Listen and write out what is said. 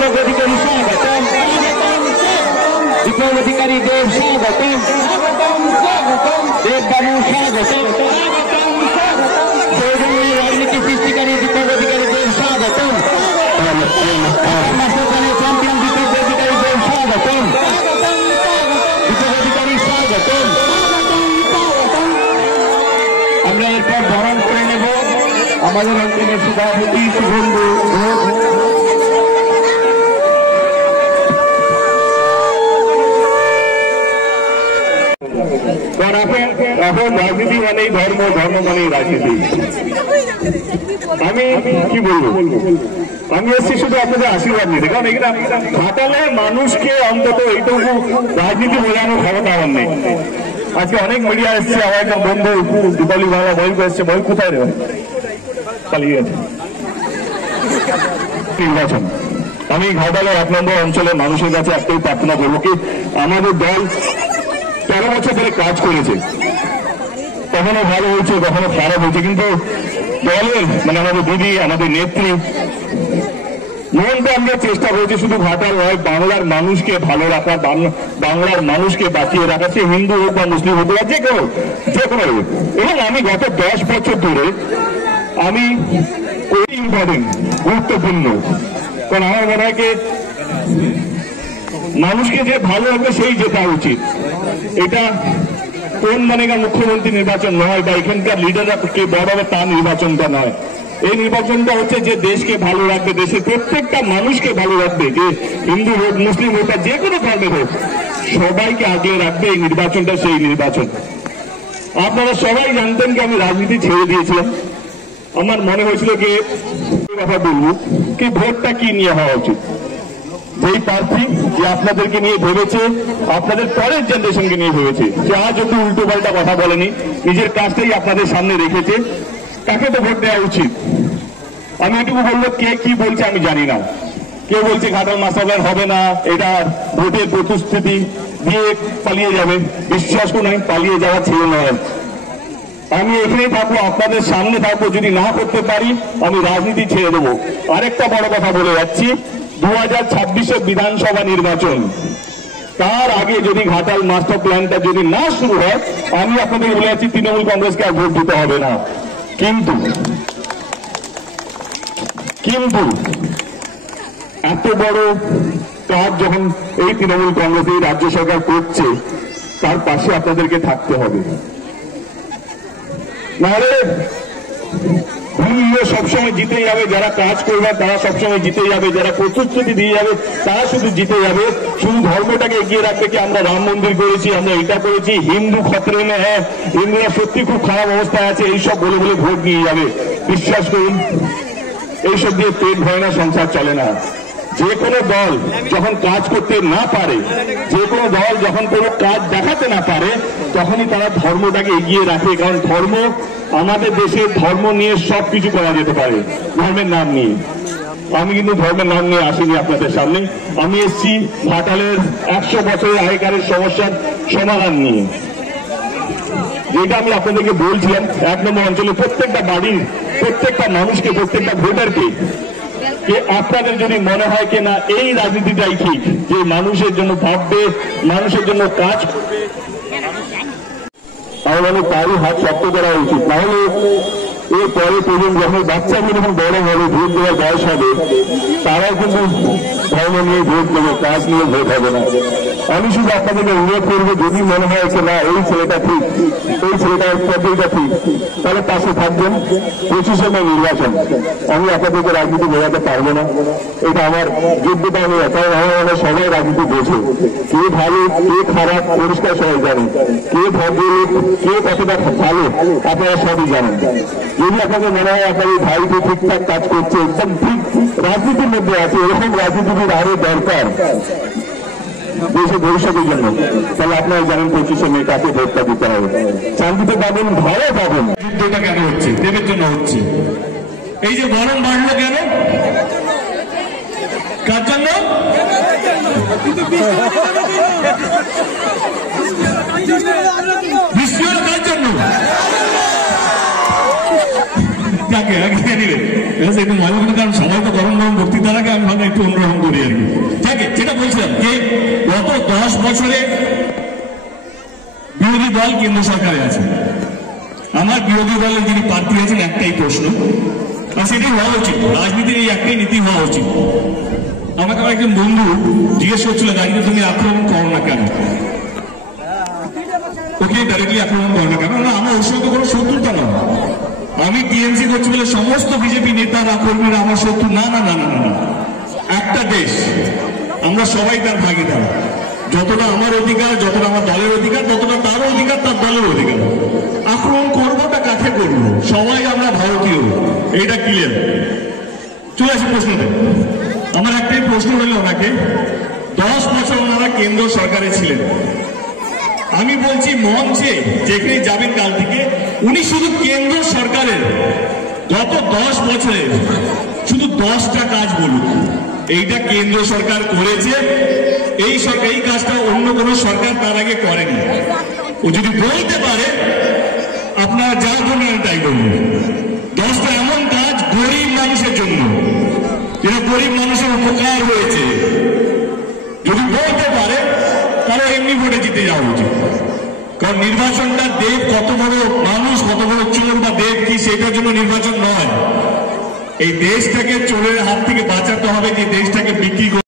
দীপক অধিকারী স্বাগতম, দীপক অধিকারী দেব স্বাগতম, দেব বাবু স্বাগতম, রাজনীতি সৃষ্টিকারী দীপক অধিকারী দেব স্বাগতম, চ্যাম্পিয়ন দীপক অধিকারী দেব স্বাগতম, দীপক অধিকারী স্বাগতম। আমরা এরপর বরণ করে নেব আমাদের অঞ্চলের সভাপতি শুভেন্দু ঘোষ। এখন রাজনীতি মানেই ধর্ম, ধর্ম মানেই রাজনীতি। আমি কি বলবো, আমি এসছি শুধু আপনাদের আশীর্বাদ নিতে, কারণ এখানে ঘাটালে মানুষকে অন্তত এইটুকু রাজনীতি বোঝানোর ক্ষমতা আমার নেই। আজকে অনেক মিডিয়া এসছে, আমার একটা বন্ধু দীপালি বাংলা বই এসছে, বই কোথায় রে পালিয়ে গেছে। নির্বাচন আমি ঘাটালের 1 নম্বর অঞ্চলের মানুষের কাছে একটাই প্রার্থনা করবো কি, আমাদের দল 13 বছর ধরে কাজ করেছে, কখনো ভালো হয়েছে কখনো খারাপ হয়েছে, কিন্তু দলের মানে আমাদের দিদি আমাদের নেত্রী মনটা আমরা চেষ্টা করেছি শুধু ঘাটাল নয়, বাংলার মানুষকে ভালো রাখা, বাংলার মানুষকে বাঁচিয়ে রাখা, সে হিন্দু হোক বা মুসলিম হোক বা যে কোনো এবং আমি গত 10 বছর ধরে আমি ইম্পর্টেন্ট গুরুত্বপূর্ণ, কারণ আমার মনে হয় মানুষকে যে ভালো রাখবে সেই জেতা উচিত। এটা কোন মুখ্যমন্ত্রী নির্বাচন নয় বা এখানকার লিডাররা কে বড় হবে তার নির্বাচনটা নয়, এই নির্বাচনটা হচ্ছে যে দেশকে ভালো রাখবে, দেশের প্রত্যেকটা মানুষকে ভালো রাখবে, যে হিন্দু হোক মুসলিম হোক বা যে কোনো ধর্মের হোক সবাইকে আগলে রাখবে, এই নির্বাচনটা সেই নির্বাচন। আপনারা সবাই জানতেন কি আমি রাজনীতি ছেড়ে দিয়েছিলাম, আমার মনে হয়েছিল কি কথা বলবো কি ভোটটা কি নিয়ে হওয়া উচিত, যেই প্রার্থী যে আপনাদেরকে নিয়ে ভেবেছে, আপনাদের পরের জেনারেশনকে নিয়ে ভেবেছে, সে আজ অব্দি উল্টো পাল্টা কথা বলেনি, নিজের কাজটাই আপনাদের সামনে রেখেছে, তাকে তো ভোট দেওয়া উচিত। আমি এটুকু বলবো কে কি বলছে আমি জানি না, কেউ বলছে ঘাটাল মাস্টার প্ল্যান হবে না, এটা ভোটের প্রতিশ্রুতি দিয়ে পালিয়ে যাবে, বিশ্বাস করুন আমি পালিয়ে যাওয়া ছিল নয়, আমি এখানেই থাকবো, আপনাদের সামনে থাকবো, যদি না করতে পারি আমি রাজনীতি ছেড়ে দেবো। আরেকটা বড় কথা বলে যাচ্ছি, 2026 বিধানসভা নির্বাচন, তার আগে যদি ঘাটাল মাস্টার প্ল্যানটা যদি না শুরু হয়, আমি আপনাদের বলে যাচ্ছি তৃণমূল কংগ্রেসকে আর ভোট দিতে হবে না। কিন্তু এত বড় কাজ যখন এই তৃণমূল কংগ্রেস এই রাজ্য সরকার করছে, তার পাশে আপনাদেরকে থাকতে হবে, নাহলে ভূমিও সবসময় জিতে যাবে, যারা কাজ করবে তারা সবসময় জিতে যাবে, যারা প্রতিশ্রুতি দিয়ে যাবে তারা শুধু জিতে যাবে, শুধু ধর্মটাকে এগিয়ে রাখবে কি আমরা রাম মন্দির করেছি, আমরা এটা করেছি, হিন্দু খতরে মে হ্যাঁ, হিন্দুরা সত্যি খুব খারাপ অবস্থায় আছে, এইসব বলে বলে ভোট নিয়ে যাবে। বিশ্বাস করুন এইসব দিয়ে পেট ভরে না, সংসার চলে না। যে কোনো দল যখন কাজ করতে না পারে, যে কোনো দল যখন কোনো কাজ দেখাতে না পারে, তখনই তারা ধর্মটাকে এগিয়ে রাখে, কারণ ধর্ম আমাদের দেশে ধর্ম নিয়ে সবকিছু করা যেতে পারে, ধর্মের নাম নিয়ে। আমি কিন্তু ধর্মের নাম নিয়ে আসিনি আপনাদের সামনে, আমি এসেছি ঘাটালের 100 বছরের আগেকারের সমস্যার সমাধান নিয়ে, যেটা আমি আপনাদেরকে বলছিলাম। 1 নম্বর অঞ্চলে প্রত্যেকটা বাড়ির প্রত্যেকটা মানুষকে, প্রত্যেকটা ভোটারকে আপনাদের যদি মনে হয় কি না এই রাজনীতিটাই ঠিক, যে মানুষের জন্য ভাববে, মানুষের জন্য কাজ করবে, তাহলে তারই হাত শক্ত করা উচিত। তাহলে এর পরে প্রজন্ম যখন বাচ্চাগুলো যখন বড় হবে, ভোট দেওয়ার বয়স হবে, তারাও কিন্তু ধর্ম নিয়ে ভোট দেবে, কাজ নিয়ে ভোট হবে না। আমি শুধু আপনাদেরকে অনুরোধ করবো, যদি মনে হয় যে না এই ছেলেটা ঠিক, এই ছেলেটার পদ্ধতিটা ঠিক, তাহলে পাশে থাকবেন। 25 মে নির্বাচন, আমি আপনাদেরকে রাজনীতি বোঝাতে পারবো না, এটা আমার যোগ্যতা নেই, কারণ আমার সবাই রাজনীতি বোঝে, কে ভালো কে খারাপ পরিষ্কার সবাই জানেন, কে ভদ্রলোক কে কতটা ভালো আপনারা সবই জানেন। যদি আপনাদের মনে হয় আপনার এই ভাইকে ঠিকঠাক কাজ করছে, একদম ঠিক রাজনীতির মধ্যে আছে, এরকম রাজনীতির আরো দরকার দেশের ভবিষ্যতের জন্য, তাহলে আপনারা জানেন 25 মে কাকে ভোটটা দিতে হবে। শান্তিতে পাবেন, ভালো পাবেন। যুদ্ধটা কেন হচ্ছে? দেবের জন্য হচ্ছে। এই যে গরম বাড়লো কেন? কার জন্য? বৃষ্টি হলো কার জন্য? কাকে নিবে একটু মজা করে, কারণ সবাই তো গরম গরম বক্তৃতার আগে আমি ভাবলাম একটু অন্যরকম করি আর কি। দল কেন্দ্র সরকারে আছে। আমার বিরোধী দলের যিনি প্রার্থী আছেন একটাই প্রশ্ন, আর সেটাই হওয়া উচিত, রাজনীতির এই একটাই নীতি হওয়া উচিত। আমাকে আমার একজন বন্ধু জিজ্ঞেস করছিল, দাঁড়িয়ে তুমি আক্রমণ করো না কেন, ওকে ডাইরেক্টলি আক্রমণ করো না কেন? না, আমার ওর সঙ্গে কোনো শত্রুতা নয়, আমি টিএমসি করছি বলে সমস্ত বিজেপি নেতারা কর্মীরা আমার শত্রু, না না না না না। একটা দেশ, আমরা সবাই তার ভাগিদার, যতটা আমার অধিকার, যতটা আমার দলের অধিকার, ততটা তারও অধিকার, তার দলের অধিকার। আক্রমণ করবোটা কাকে করবো? সবাই আমরা ভারতীয়, এইটা ক্লিয়ার। চলে আসি প্রশ্নতে। আমার একটাই প্রশ্ন হলো, ওনাকে 10 বছর ওনারা কেন্দ্র সরকারে ছিলেন, আমি বলছি মঞ্চে যেখানে যাবেন কাল থেকে, উনি শুধু কেন্দ্র সরকারের গত 10 বছরে শুধু 10টা কাজ বলুন, এইটা কেন্দ্র সরকার করেছে, এই কাজটা অন্য কোনো সরকার তার আগে করেনি। ও যদি বলতে পারে, আপনারা যা বলবেন তাই বলুন। 10টা এমন কাজ গরিব মানুষের জন্য, যেটা গরিব মানুষের উপকার হয়েছে, যদি বলতে পারে তাহলে এমনি ভোটে জিতে যাওয়া উচিত। কারণ নির্বাচনটা দেব কত বড় মানুষ, কত বড় চোর বা দেব কি, সেটার জন্য নির্বাচন নয়। এই দেশটাকে চোরের হাত থেকে বাঁচাতে হবে, যে দেশটাকে বিক্রি